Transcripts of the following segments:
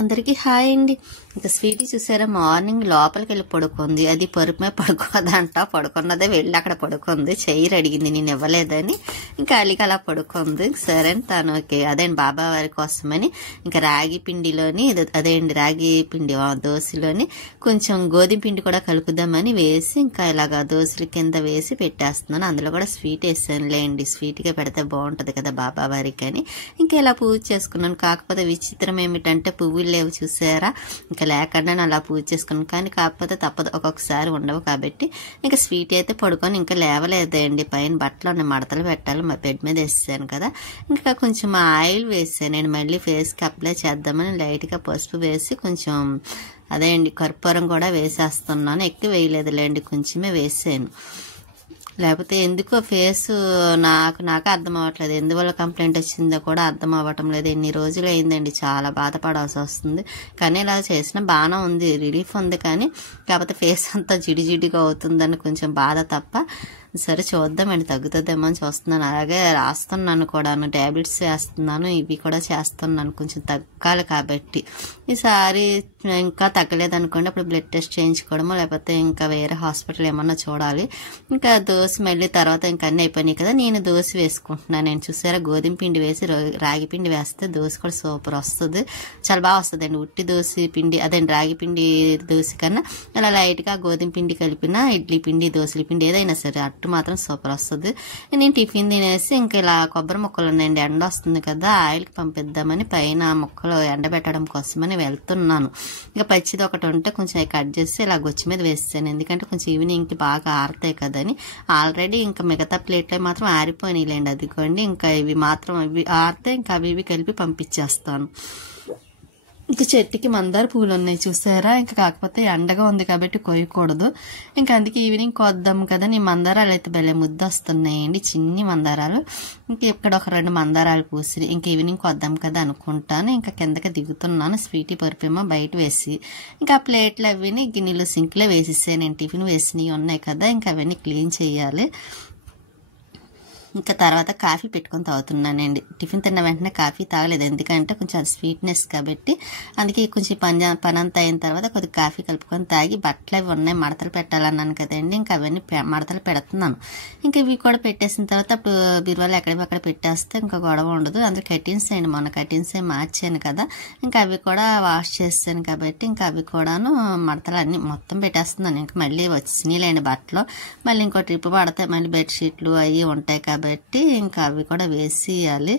అందరికీ హాయ్ అండి. ఇంకా స్వీటీ చూసారా, మార్నింగ్ లోపలికి వెళ్ళి పడుకుంది. అది పరుపుమే పడుకోదంట, పడుకున్నదే వెళ్ళి అక్కడ పడుకుంది. చెయ్యి అడిగింది, నేను ఇవ్వలేదని. ఇంకా అలికి అలా పడుకుంది. సరే అని తనకి అదేండి బాబా వారి కోసమని ఇంకా రాగి పిండిలోని అదేండి రాగి పిండి దోశలోని కొంచెం గోధుమ పిండి కూడా కలుపుదామని వేసి ఇంకా ఇలాగా దోశల కింద వేసి పెట్టేస్తున్నాను. అందులో కూడా స్వీట్ వేసానులేండి, స్వీట్గా పెడితే బాగుంటుంది కదా బాబా వారికి అని. ఇంకా ఇలా పూజ చేసుకున్నాను. కాకపోతే విచిత్రం ఏమిటంటే పువ్వులు లేవు చూసారా, ఇంకా లేకుండా అలా పూజ చేసుకున్నాను. కానీ కాకపోతే తప్పదు, ఒక్కొక్కసారి ఉండవు కాబట్టి ఇంకా స్వీట్ అయితే పడుకొని ఇంకా లేవలేదండి. పైన బట్టలు మడతలు పెట్టాలి, మా బెడ్ మీద వేసాను కదా. ఇంకా కొంచెం ఆయిల్ వేసాను నేను, మళ్ళీ ఫేస్కి అప్లై చేద్దామని లైట్గా పసుపు వేసి కొంచెం అదే అండి కర్పూరం కూడా వేసేస్తున్నాను. ఎక్కువ వేయలేదులేండి, కొంచెమే వేసాను. లేకపోతే ఎందుకో ఫేస్ నాకు అర్థం అవ్వట్లేదు, ఎందువల్ల కంప్లైంట్ వచ్చిందో కూడా అర్థం అవ్వటం లేదు. ఎన్ని రోజులు అయిందండి, చాలా బాధపడాల్సి వస్తుంది. కానీ ఇలా చేసినా బాగానే ఉంది, రిలీఫ్ ఉంది. కానీ కాకపోతే ఫేస్ అంతా జిడిజిడిగా అవుతుందని కొంచెం బాధ తప్ప. సరే చూద్దామండి, తగ్గుతుందేమో అని చూస్తున్నాను. అలాగే రాస్తున్నాను కూడాను, ట్యాబ్లెట్స్ వేస్తున్నాను, ఇవి కూడా చేస్తున్నాను కొంచెం తగ్గాలి కాబట్టి. ఈసారి ఇంకా తగ్గలేదు అనుకోండి, అప్పుడు బ్లడ్ టెస్ట్ చేయించుకోవడమో లేకపోతే ఇంకా వేరే హాస్పిటల్ ఏమన్నా చూడాలి. ఇంకా దోశ మళ్ళీ తర్వాత ఇంకా అన్నీ అయిపోయినాయి కదా, నేను దోశ వేసుకుంటున్నాను. నేను చూసారా, గోధుమ పిండి వేసి రాగి పిండి వేస్తే దోశ కూడా సూపర్ వస్తుంది, చాలా బాగా వస్తుంది అండి. ఉట్టి దోశ పిండి అదేంటి రాగి పిండి దోశ కన్నా అలా లైట్గా గోధుమ పిండి కలిపిన ఇడ్లీ పిండి దోశల పిండి ఏదైనా సరే అట్టు మాత్రం సూపర్ వస్తుంది. నేను టిఫిన్ తినేసి ఇంకా ఇలా కొబ్బరి ముక్కలు ఉన్నాయండి, ఎండ వస్తుంది కదా, ఆయిల్కి పంపిద్దామని పైన ముక్కలు ఎండబెట్టడం కోసమని వెళ్తున్నాను. ఇంకా పచ్చిది ఒకటి ఉంటే కొంచెం కట్ చేసి ఇలా గొచ్చి మీద వేస్తాను, ఎందుకంటే కొంచెం ఈవినింగ్కి బాగా ఆరుతాయి కదని. ఆల్రెడీ ఇంకా మిగతా ప్లేట్లో మాత్రం ఆరిపోయినాయిలేండి, అదిగోండి. ఇంకా ఇవి మాత్రం ఇవి ఆరితే ఇంకా అవి కలిపి పంపించేస్తాను. ఇంకా చెట్టుకి మందార పూలు ఉన్నాయి చూసారా, ఇంకా కాకపోతే ఎండగా ఉంది కాబట్టి కొయ్యకూడదు. ఇంకా అందుకే ఈవినింగ్ కోద్దాం కదా. నీ మందారాలు అయితే భలే ముద్దు వస్తున్నాయండి, చిన్ని మందారాలు. ఇంకా ఇక్కడ ఒక 2 మందారాలు పూసి ఇంకా ఈవినింగ్ కోద్దాం కదా అనుకుంటాను. ఇంకా కిందకి దిగుతున్నాను, స్వీటీ పరుపేమో బయట వేసి ఇంకా ఆ ప్లేట్లు అవిని గిన్నెలు సింక్లో వేసేసాను. నేను టిఫిన్ వేసినవి ఉన్నాయి కదా, ఇంకా అవన్నీ క్లీన్ చేయాలి. ఇంకా తర్వాత కాఫీ పెట్టుకొని తాగుతున్నానండి. టిఫిన్ తిన్న వెంటనే కాఫీ తాగలేదు, ఎందుకంటే కొంచెం అది స్వీట్నెస్ కాబట్టి. అందుకే కొంచెం పని అంతా అయిన తర్వాత కొద్దిగా కాఫీ కలుపుకొని తాగి, బట్టలు అవి ఉన్నాయి మడతలు పెట్టాలన్నాను కదండి, ఇంకా అవన్నీ మడతలు పెడుతున్నాను. ఇంకా ఇవి కూడా పెట్టేసిన తర్వాత అప్పుడు బీరువాలో ఎక్కడెక్కడ పెట్టేస్తే ఇంకా గొడవ ఉండదు. అందులో కటిన్స్ అండి, మొన్న కటిన్స్ మార్చాను కదా, ఇంకా అవి కూడా వాష్ చేస్తాను కాబట్టి ఇంకా అవి కూడాను మడతలు అన్ని మొత్తం పెట్టేస్తున్నాను. ఇంకా మళ్ళీ వచ్చినాయిలేండి బట్టలు, మళ్ళీ ఇంకో ట్రిప్ పడతాయి, మళ్ళీ బెడ్షీట్లు అవి ఉంటాయి కాబట్టి ఇంకా అవి కూడా వేసేయాలి.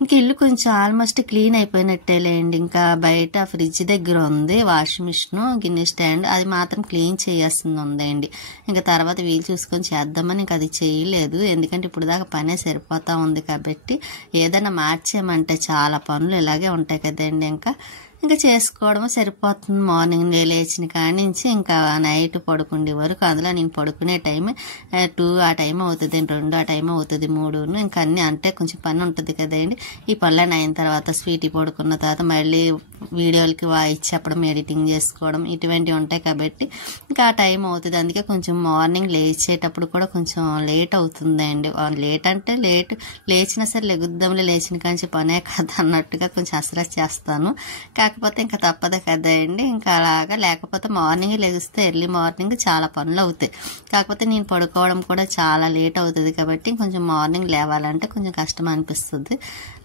ఇంక ఇల్లు కొంచెం ఆల్మోస్ట్ క్లీన్ అయిపోయినట్టేలేండి. ఇంకా బయట ఫ్రిడ్జ్ దగ్గర ఉంది వాషింగ్ మిషన్, గిన్నె స్టాండ్, అది మాత్రం క్లీన్ చేయాల్సింది ఉందండి. ఇంకా తర్వాత వీలు చూసుకొని చేద్దామని ఇంకా అది చేయలేదు, ఎందుకంటే ఇప్పుడు దాకా పనే సరిపోతా ఉంది కాబట్టి. ఏదైనా మార్చేయమంటే చాలా పనులు ఇలాగే ఉంటాయి కదండి, ఇంకా చేసుకోవడం సరిపోతుంది. మార్నింగ్ లేచిన కాడి నుంచి ఇంకా నైట్ పడుకుండే వరకు. అందులో నేను పడుకునే టైం 2 ఆ టైం అవుతుంది, 2 ఆ టైం అవుతుంది, 3 ఇంకా అన్నీ అంటే కొంచెం పని ఉంటుంది కదండి. ఈ పనులన్నీ అయిన తర్వాత స్వీటీ పడుకున్న తర్వాత మళ్ళీ వీడియోలకి వాయిస్ చెప్పడం, ఎడిటింగ్ చేసుకోవడం ఇటువంటివి ఉంటాయి కాబట్టి ఇంకా ఆ టైం అవుతుంది. అందుకే కొంచెం మార్నింగ్ లేచేటప్పుడు కూడా కొంచెం లేట్ అవుతుందండి. లేట్ అంటే లేచినా సరే లెగుద్దాంలో లేచిన కానీ పనే కదా అన్నట్టుగా కొంచెం అసలు చేస్తాను. కాకపోతే ఇంకా తప్పదు కదండి, ఇంకా అలాగా. లేకపోతే మార్నింగ్ లెగిస్తే ఎర్లీ మార్నింగ్ చాలా పనులు అవుతాయి. కాకపోతే నేను పడుకోవడం కూడా చాలా లేట్ అవుతుంది కాబట్టి కొంచెం మార్నింగ్ లేవాలంటే కొంచెం కష్టం అనిపిస్తుంది.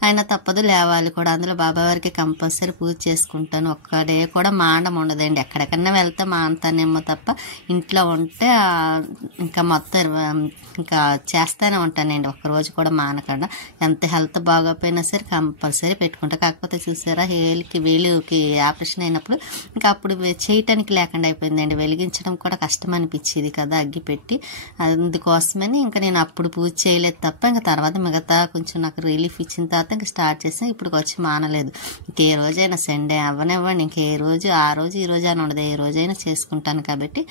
అయినా తప్పదు, లేవాలి కూడా. అందులో బాబా వారికి కంపల్సరీ పూజ చేసుకుంటాను. ఒక్క డే కూడా మానడం ఉండదండి. ఎక్కడికన్నా వెళ్తే మానతానేమో తప్ప ఇంట్లో ఉంటే ఇంకా మొత్తం ఇంకా చేస్తూనే ఉంటానండి, ఒక్కరోజు కూడా మానకుండా. ఎంత హెల్త్ బాగోపోయినా సరే కంపల్సరీ పెట్టుకుంటా. కాకపోతే చూసారా, వేలుకి ఆపరేషన్ అయినప్పుడు ఇంకా అప్పుడు చేయటానికి లేకుండా అయిపోయిందండి, వెలిగించడం కూడా కష్టం అనిపించేది కదా అగ్గి పెట్టి. అందుకోసమని ఇంకా నేను అప్పుడు పూజ చేయలేదు తప్ప ఇంకా తర్వాత మిగతా కొంచెం నాకు రిలీఫ్ ఇచ్చిన తర్వాత ఇంకా స్టార్ట్ చేసాను. ఇప్పుడు వచ్చి మానలేదు. ఇంకే రోజైనా సండే అవ్వనివ్వండి, ఇంకే రోజు ఆ రోజు ఈ రోజు అని ఉండదు, ఏ రోజైనా చేసుకుంటాను కాబట్టి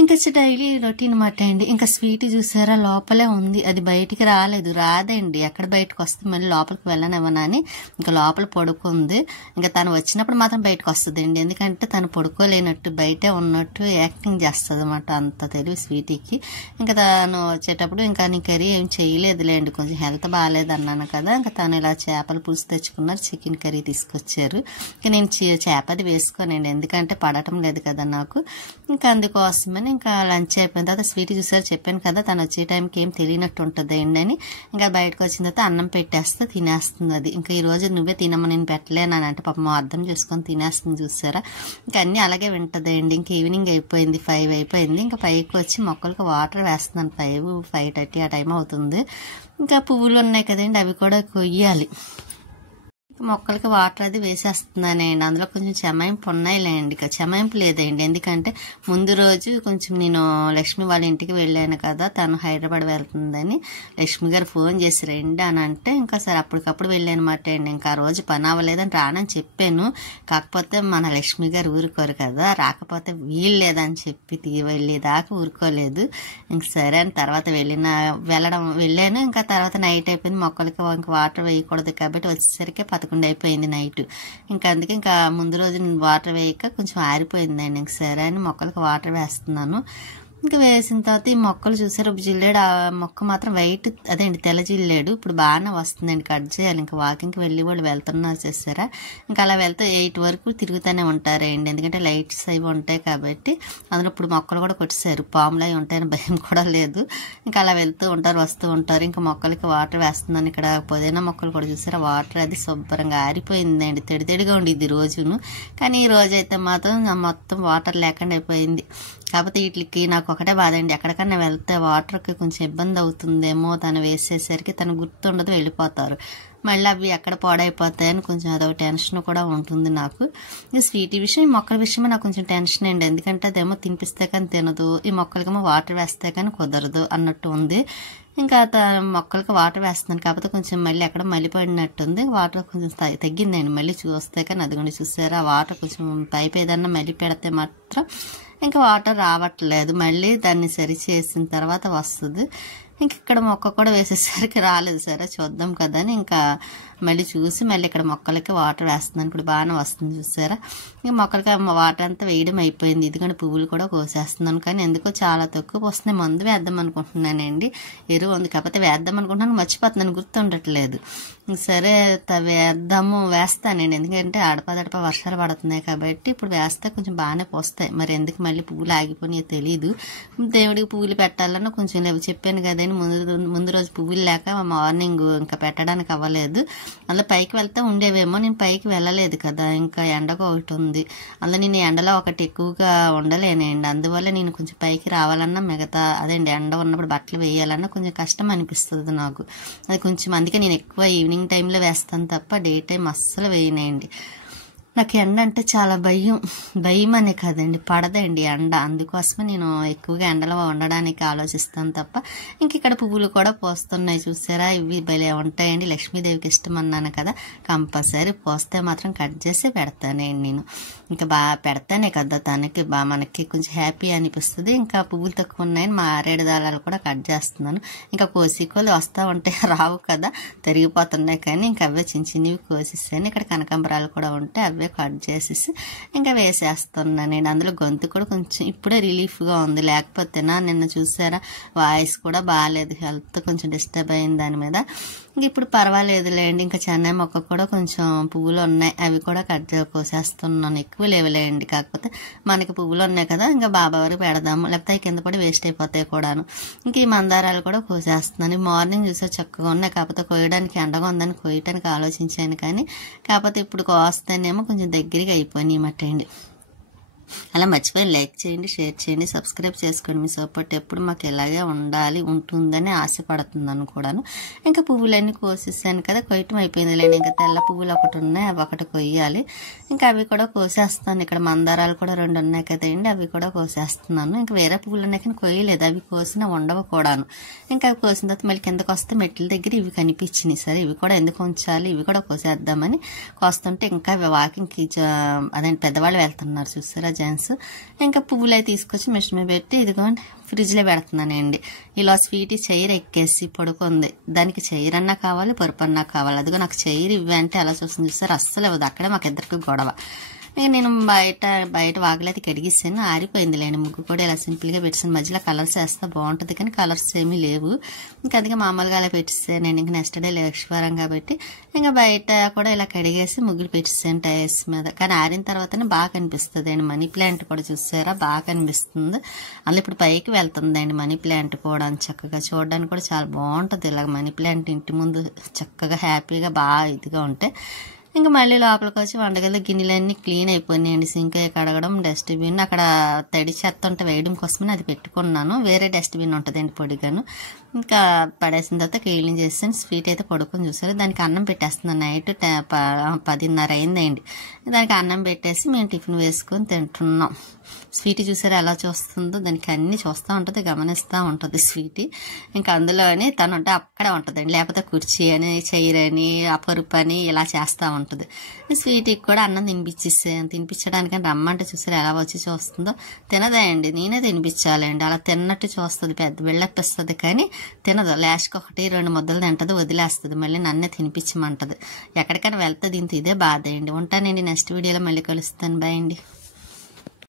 ఇంకా డైలీ రొటీన్ మాట అండి. ఇంకా స్వీట్ చూసారా లోపలే ఉంది, అది బయటికి రాదండి. ఎక్కడ బయటకు వస్తే మళ్ళీ లోపలికి వెళ్ళనివ్వనని ఇంకా లోపల పడుకుంది. ఇంకా తను వచ్చినప్పుడు మాత్రం బయటకు వస్తుంది అండి, ఎందుకంటే తను పడుకోలేనట్టు బయటే ఉన్నట్టు యాక్టింగ్ చేస్తుంది అనమాట. అంత తెలివి స్వీటీకి. ఇంకా తను వచ్చేటప్పుడు ఇంకా నీ కర్రీ ఏం చేయలేదులేండి, కొంచెం హెల్త్ బాగాలేదు అన్నాను కదా. ఇంకా తను ఇలా చేపల పులుసు తెచ్చుకున్నారు, చికెన్ కర్రీ తీసుకొచ్చారు. ఇంకా నేను చేపది వేసుకోనండి, ఎందుకంటే పడటం లేదు కదా నాకు. ఇంకా అందుకోసమని ఇంకా లంచ్ అయిపోయిన తర్వాత స్వీట్ చూసారు, చెప్పాను కదా తను వచ్చే టైంకి ఏం తెలియనట్టు ఉంటుంది ఏంటి అని. ఇంకా బయటకు వచ్చిన తర్వాత అన్నం పెట్టేస్తే తినేస్తుంది అది. ఇంకా ఈ రోజు నువ్వే తినమ్మా నేను పెట్టలేను అంటే పాపం అర్థం చేసుకొని తినేస్తుంది చూసారా. ఇంకా అన్నీ అలాగే వింటదండి. ఇంకా ఈవినింగ్ అయిపోయింది, 5 అయిపోయింది. ఇంకా పైకి వచ్చి మొక్కలకు వాటర్ వేస్తున్నాను. 5:30 ఆ టైం అవుతుంది. ఇంకా పువ్వులు ఉన్నాయి కదండి, అవి కూడా కొయ్యాలి. మొక్కలకి వాటర్ అది వేసేస్తున్నానండి. అందులో కొంచెం చెమాయింపు ఉన్నాయిలేండి, ఇక చెమాయింపు లేదండి, ఎందుకంటే ముందు రోజు కొంచెం నేను లక్ష్మి వాళ్ళ ఇంటికి వెళ్ళాను కదా, తను హైదరాబాద్ వెళ్తుందని లక్ష్మి గారు ఫోన్ చేసి రండి అని అంటే ఇంకా సరే అప్పటికప్పుడు వెళ్ళానమాట అండి. ఇంకా ఆ రోజు పని అవ్వలేదని రానని చెప్పాను, కాకపోతే మన లక్ష్మి గారు ఊరుకోరు కదా, రాకపోతే వీలు లేదని చెప్పి వెళ్ళేదాకా ఊరుకోలేదు. ఇంక సరే అని తర్వాత వెళ్ళాను. ఇంకా తర్వాత నైట్ అయిపోయింది, మొక్కలకి ఇంకా వాటర్ వేయకూడదు కాబట్టి వచ్చేసరికి 11 అయిపోయింది నైట్. ఇంకా అందుకే ఇంకా ముందు రోజు నేను వాటర్ వేయక కొంచెం ఆరిపోయిందండి. ఇంక సరే అని మొక్కలకు వాటర్ వేస్తున్నాను. ఇంకా వేసిన తర్వాత ఈ మొక్కలు చూసారు, జిల్లేడు ఆ మొక్క మాత్రం వైట్ అదేంటి తెల్ల జిల్లేడు ఇప్పుడు బాగానే వస్తుందండి, కట్ చేయాలి. ఇంకా వాకింగ్కి వెళ్ళి వాళ్ళు వెళ్తున్నారు చేస్తారా. ఇంకా అలా వెళ్తే 8 వరకు తిరుగుతూనే ఉంటారండి, ఎందుకంటే లైట్స్ అవి ఉంటాయి కాబట్టి. అందులో ఇప్పుడు మొక్కలు కూడా కొట్టేశారు, పాములు అవి ఉంటాయని భయం కూడా లేదు. ఇంకా అలా వెళ్తూ ఉంటారు వస్తూ ఉంటారు. ఇంకా మొక్కలకి వాటర్ వేస్తున్నాను. ఇక్కడ పుదీనా మొక్కలు కూడా చూసారా, వాటర్ అది శుభ్రంగా ఆరిపోయిందండి, తడితడిగా ఉండేది రోజును. కానీ ఈ రోజు అయితే మాత్రం మొత్తం వాటర్ లేకుండా అయిపోయింది. కాకపోతే వీటికి నాకు ఒకటే బాధ అండి, ఎక్కడికన్నా వెళ్తే వాటర్కి కొంచెం ఇబ్బంది అవుతుందేమో, తను వేసేసరికి తను గుర్తుండదు, వెళ్ళిపోతారు, మళ్ళీ అవి ఎక్కడ పాడైపోతాయని కొంచెం అదొక టెన్షన్ కూడా ఉంటుంది నాకు. ఈ స్వీట్ విషయం, ఈ మొక్కల విషయమే నాకు కొంచెం టెన్షన్ అండి, ఎందుకంటే అదేమో తినిపిస్తే కానీ తినదు, ఈ మొక్కలకేమో వాటర్ వేస్తే కానీ కుదరదు అన్నట్టు ఉంది. ఇంకా మొక్కలకి వాటర్ వేస్తున్నాను, కాకపోతే కొంచెం మళ్ళీ ఎక్కడ మళ్ళీపడినట్టుంది, వాటర్ కొంచెం తగ్గిందండి. మళ్ళీ చూస్తే కానీ అదిగోండి చూసారా, వాటర్ కొంచెం పైపు ఏదన్నా మళ్ళీ పెడితే మాత్రం ఇంకా వాటర్ రావట్లేదు, మళ్ళీ దాన్ని సరి చేసిన తర్వాత వస్తుంది. ఇంక ఇక్కడ మొక్క కూడా వేసేసరికి రాలేదు, సరే చూద్దాం కదా అని ఇంకా మళ్ళీ చూసి మళ్ళీ ఇక్కడ మొక్కలకి వాటర్ వేస్తున్నాను. ఇప్పుడు బాగానే వస్తుంది చూసారా. ఇంకా మొక్కలకి వాటర్ అంతా వేయడం అయిపోయింది. ఇదిగోండి పువ్వులు కూడా కోసేస్తున్నాను, కానీ ఎందుకో చాలా తక్కువ వస్తున్నాయి. మందు వేద్దాం అనుకుంటున్నానండి, ఎరువు ఉంది, కాకపోతే వేద్దాం అనుకుంటున్నాను, మర్చిపోతున్నాను, గుర్తుండట్లేదు. సరే వేస్తానండి, ఎందుకంటే అడపదడప వర్షాలు పడుతున్నాయి కాబట్టి ఇప్పుడు వేస్తే కొంచెం బాగానే పోస్తాయి. మరి ఎందుకు మళ్ళీ పువ్వులు ఆగిపోయినాయో తెలీదు. దేవుడికి పువ్వులు పెట్టాలన్నా కొంచెం లేవు, చెప్పాను కదండి ముందు రోజు పువ్వులు లేక మార్నింగ్ ఇంకా పెట్టడానికి అవ్వలేదు. అందులో పైకి వెళ్తే ఉండేవేమో, నేను పైకి వెళ్ళలేదు కదా, ఇంకా ఎండగా ఒకటి ఉంది, అందులో నేను ఎండలో ఒకటి ఎక్కువగా ఉండలేనండి. అందువల్ల నేను కొంచెం పైకి రావాలన్నా మిగతా అదేంటి ఎండ ఉన్నప్పుడు బట్టలు వేయాలన్నా కొంచెం కష్టం అనిపిస్తుంది నాకు. అది కొంచెం అందుకే నేను ఎక్కువ ఈవినింగ్ టైంలో వేస్తాను తప్ప డే టైం అస్సలు వేయనండి. నాకు ఎండ అంటే చాలా భయం అనే కాదండి, పడదండి ఎండ, అందుకోసమే నేను ఎక్కువగా ఎండలో ఉండడానికి ఆలోచిస్తాను తప్ప. ఇంక ఇక్కడ పువ్వులు కూడా పోస్తున్నాయి చూసారా, ఇవి భలే ఉంటాయండి, లక్ష్మీదేవికి ఇష్టం అన్నాను కదా, కంపల్సరీ పోస్తే మాత్రం కట్ చేసి పెడతానండి నేను. ఇంకా బాగా పెడతానే కదా తనకి, మనకి కొంచెం హ్యాపీ అనిపిస్తుంది. ఇంకా పువ్వులు తక్కువ ఉన్నాయని మా 6 దారాలు కూడా కట్ చేస్తున్నాను. ఇంకా కోసికోలు వస్తూ ఉంటే రావు కదా, తరిగిపోతున్నాయి, కానీ ఇంకా అవే చిన్నవి కోసేసాను. ఇక్కడ కనకాంబరాలు కూడా ఉంటే అవే కట్ చేసేసి ఇంకా వేసేస్తున్నాను నేను. అందులో గొంతు కూడా కొంచెం ఇప్పుడే రిలీఫ్గా ఉంది, లేకపోతేనా నిన్న చూసారా వాయిస్ కూడా బాగాలేదు, హెల్త్ కొంచెం డిస్టర్బ్ అయింది దాని మీద. ఇంక ఇప్పుడు పర్వాలేదులేండి. ఇంకా చెన్నై మొక్క కూడా కొంచెం పువ్వులు ఉన్నాయి, అవి కూడా కోసేస్తున్నాను, ఎక్కువ లేవులేండి, కాకపోతే మనకి పువ్వులు ఉన్నాయి కదా, ఇంకా బాబా వరకు పెడదాము, లేకపోతే అవి కింద పడి వేస్ట్ అయిపోతాయి కూడాను. ఇంక ఈ మందారాలు కూడా కోసేస్తున్నాను. మార్నింగ్ చూసే చక్కగా ఉన్నాయి, కాకపోతే కోయడానికి ఎండగా ఉందని కోయటానికి ఆలోచించాను, కానీ కాకపోతే ఇప్పుడు కోస్తేనేమో కొంచెం దగ్గరగా అయిపోయినాయి అన్నమాట. అలా మర్చిపోయి లైక్ చేయండి, షేర్ చేయండి, సబ్స్క్రైబ్ చేసుకోండి. మీ సపోర్ట్ ఎప్పుడు మాకు ఇలాగే ఉంటుందని ఆశపడుతున్నాను కూడాను. ఇంకా పువ్వులన్నీ కోసేసాను కదా, కొయ్యటం అయిపోయిందిలేండి. ఇంకా తెల్ల పువ్వులు ఒకటి ఉన్నాయి, అవి ఒకటి కొయ్యాలి. ఇంకా అవి కూడా కోసేస్తాను. ఇక్కడ మందారాలు కూడా 2 ఉన్నాయి కదండి, అవి కూడా కోసేస్తున్నాను. ఇంకా వేరే పువ్వులు ఉన్నాయి కానీ కొయ్యలేదు, అవి కోసినా ఉండవు కూడాను. ఇంకా అవి కోసిన తర్వాత మళ్ళీ కిందకు వస్తే మెట్ల దగ్గర ఇవి కనిపించినాయి, సరే ఇవి కూడా ఎందుకు ఉంచాలి, ఇవి కూడా కోసేద్దామని కోస్తుంటే ఇంకా వాకింగ్కి అదే పెద్దవాళ్ళు వెళ్తున్నారు చూసారా, జెంట్స్. ఇంకా పువ్వులు అవి తీసుకొచ్చి మిషన్ మీద పెట్టి ఇదిగోండి ఫ్రిడ్జ్లో పెడుతున్నానండి. ఇలా స్వీట్ చైర్ ఎక్కేసి పడుకుంది. దానికి చైర్ అన్నా కావాలి, పరుపు అన్నా కావాలి. అదిగో నాకు చైర్ ఇవ్వంటే అలా చూస్తుంది చూస్తారు, అస్సలు ఇవ్వదు. అక్కడే మాకు ఇద్దరికి గొడవ. ఇక నేను బయట వాగలైతే కడిగిస్తాను, ఆరిపోయింది లేండి. ముగ్గు కూడా ఇలా సింపుల్గా పెట్టాను. మధ్యలో కలర్స్ వేస్తే బాగుంటుంది కానీ కలర్స్ ఏమీ లేవు. ఇంకా అందుకే మామూలుగా అలా పెట్టిస్తాను నేను. ఇంక నెక్స్ట్ డే లక్ష్మీవారం కాబట్టి ఇంకా బయట కూడా ఇలా కడిగేసి ముగ్గులు పెట్టిస్తాను టైర్స్ మీద. కానీ ఆరిన తర్వాతనే బాగా కనిపిస్తుంది అండి. మనీ ప్లాంట్ కూడా చూసారా బాగా కనిపిస్తుంది. అందులో ఇప్పుడు పైకి వెళ్తుంది అండి మనీ ప్లాంట్ కూడా. చక్కగా చూడడానికి కూడా చాలా బాగుంటుంది. ఇలాగ మనీ ప్లాంట్ ఇంటి ముందు చక్కగా హ్యాపీగా బాగా ఇదిగా ఉంటే. ఇంకా మళ్ళీ లోపలికి వచ్చి వంటగదిలో గిన్నెలన్నీ క్లీన్ అయిపోయినాయండి. సింక్ కడగడం, డస్ట్బిన్ అక్కడ తడి చెత్త ఉంటే వేయడం కోసమని అది పెట్టుకున్నాను. వేరే డస్ట్బిన్ ఉంటుందండి పొడిగాను. ఇంకా పడేసిన తర్వాత క్లీన్ చేస్తాను. స్వీట్ అయితే పడుకొని చూసారు. దానికి అన్నం పెట్టేస్తున్నాను. నైట్ 10:30 అయిందండి. దానికి అన్నం పెట్టేసి మేము టిఫిన్ వేసుకొని తింటున్నాం. స్వీట్ చూసారా ఎలా చూస్తుందో, దానికి అన్ని చూస్తూ ఉంటుంది, గమనిస్తూ ఉంటుంది స్వీట్. ఇంకా అందులోనే తను ఉంటే అక్కడే ఉంటుందండి. లేకపోతే కుర్చీ అని, చైర్ అని, పరుపు అని ఇలా చేస్తూ ఉంటుంది. స్వీట్కి కూడా అన్నం తినిపించడానికని రమ్మంటే చూసారా ఎలా వచ్చి చూస్తుందో. తినదండి, నేనే తినిపించాలండి. అలా తిన్నట్టు చూస్తుంది, పెద్ద బిళ్ళప్పిస్తుంది కానీ తినదు. లాస్ట్కి 1-2 ముద్దలు తింటది, వదిలేస్తుంది. మళ్ళీ నన్నే తినిపించమంటది. ఎక్కడికైనా వెళ్తే దీంతో ఇదే బాధ అండి. ఉంటానండి, నెక్స్ట్ వీడియోలో మళ్ళీ కలుస్తాను. బాయ్ అండి.